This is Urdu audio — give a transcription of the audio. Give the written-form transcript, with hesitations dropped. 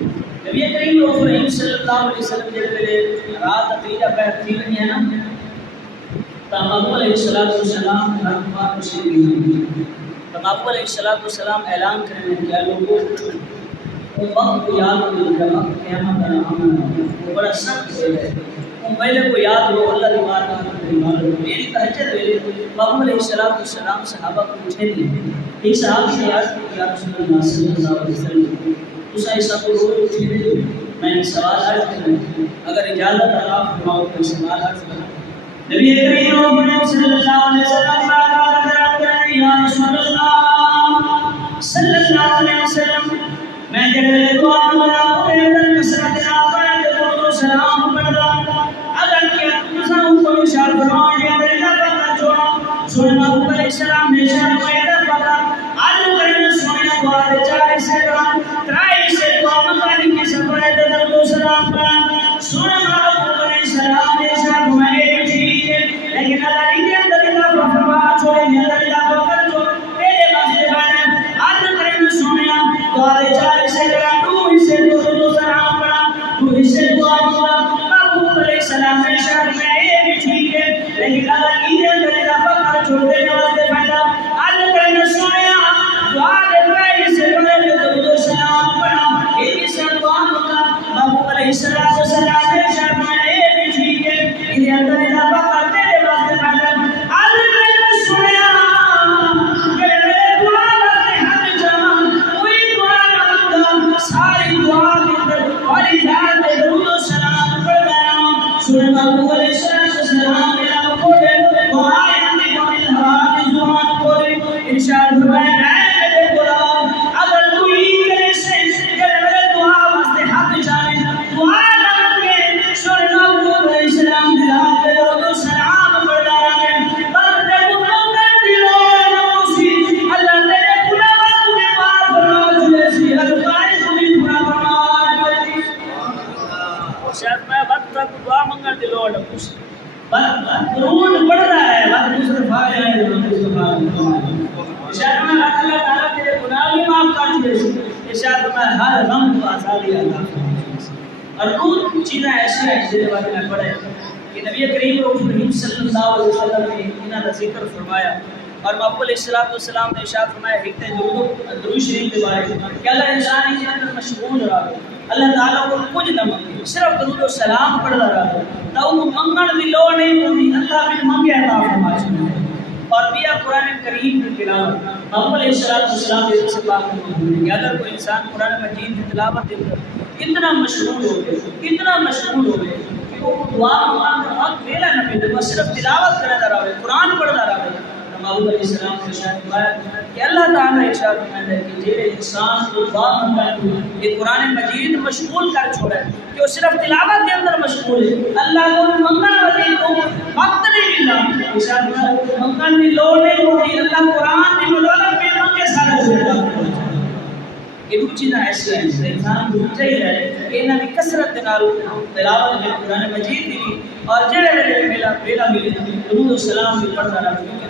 نبی کریم صلی اللہ علیہ وسلم جڑے ویلے رات تیجا پہر تھی ونجے نا تا محبوب علیہ السلام گھر پاک تشریف لے تو محبوب علیہ السلام اعلان کرنے کہ لوگوں وہ وقت کو یاد کرو کہ وقت قیامت کا آمنا وہ بڑا سخت ہے وہ پہلے کو یاد ہو اللہ کی بارگاہ میں عبادت میری تہجد ویلے محبوب علیہ السلام صحابہ کو پوچھے نہیں ایک صحابی نے عرض کی یا رسول اللہ صلی اللہ علیہ وسلم اس ایسا کو روز اٹھے میں نے سوال عرض کرنا اگر اجازت آپ فرماؤ تو سوال عرض کرنا نبی کریم صلی اللہ علیہ وسلم یا رسول اللہ صلی اللہ علیہ وسلم میں جڑے دعا مانگا تے اندر کثرت نال درود و سلام پڑھدا اگر کہ تساں اوپر اشارہ فرماؤ یا میرا پتہ چھوڑا سننا اوپر السلام نے اشارہ میرا پتہ آلو کرن سویا دعا دے چاہے سے ترائی سے دعا مانگنے کے سبب درود و سلام پڑھا سننا اوپر السلام نے اشارہ میرے ٹھیک ہے لیکن اللہ کے اندر دا فرما چھوڑے اندر دا فکر جو میرے واسطے ہے آلو کرن سویا دعا دے چاہے سے تو اسے درود و سلام پڑھا تو اسے دعا مانگا ابو علیہ السلام نے اشارہ میں ٹھیک ہے لیکن اللہ کے اندر دا فکر چھوڑے واسطے پیدا آلو کرن سویا دعا دے پہلے سے پہلے درود و سلام پڑھا ایک سے دعا مانگا ابو علیہ السلام نے اشارہ میں ٹھیک ہے ان اندر دا فکر تیرے واسطے پیدا آلو کرن سویا ساری دعا کے والی ذات درود و سلام پڑھنا سننا ابو علیہ السلام میرا بولے دعا اپنی بڑی حرام زبان بولے ارشاد فرمایا اے میرے غلام اگر تو ہی کرے سے کہ میرے دعا واسطے حق چاہے دعا لگے سننا ابو علیہ السلام میرا درود و سلام پڑھنا رہے پر تے کو کر دلو نوسی اللہ تیرے گناہ کو معاف فرما دے سی اللہ شاید میں وقت تک دعا منگل دی لوڑ پوچھ درود پڑھ رہا ہے وقت مصطفیٰ ہے مصطفیٰ شاید میں اللہ تعالیٰ تیرے گناہ بھی معاف کر دے سی شاید میں ہر غم کو آزادی عطا اور کچھ چیزیں ایسی ہیں جن بارے میں پڑھے کہ نبی کریم صلی اللہ علیہ وسلم نے انہاں کا ذکر فرمایا اور محبوب علیہ السلام نے ارشاد فرمایا ایک درود شریف کے بارے میں کہ اللہ انسان کے اندر مشغول رہا اللہ تعالیٰ کو کچھ نہ منگے صرف درود و سلام پڑھتا رہا تو وہ منگن دی لوڑ نہیں ہوتی اللہ بھی منگے عطا فرما چھوڑے اور بھی قرآن کریم کی تلاوت محبوب علیہ السلام نے اس بات کہ اگر کوئی انسان قرآن مجید کی تلاوت دے اتنا مشغول ہو گئے کہ وہ دعا مانگنے کا وقت ویلا نہ ملے وہ صرف تلاوت کرتا رہے قرآن پڑھتا رہے محبوب علیہ السلام نے ارشاد فرمایا کہ اللہ تعالیٰ ارشاد فرمایا کہ جے انسان کو دعا مانگتا ہے یہ قرآن مجید مشغول کر چھوڑا ہے کہ وہ صرف تلاوت کے اندر مشغول ہے اللہ کو منگن والی کو وقت نہیں ملا ارشاد فرمایا منگن کی لوڑ نہیں ہوتی اللہ قرآن کی بدولت میں منگے سارے ہو یہ دو چیزیں ایسی ہیں جس انسان کو چاہیے ہے کہ انہاں کی کثرت کے نال تلاوت میں قرآن مجید دی اور جڑے ویلے ویلا ملے درود و سلام بھی پڑھتا رہا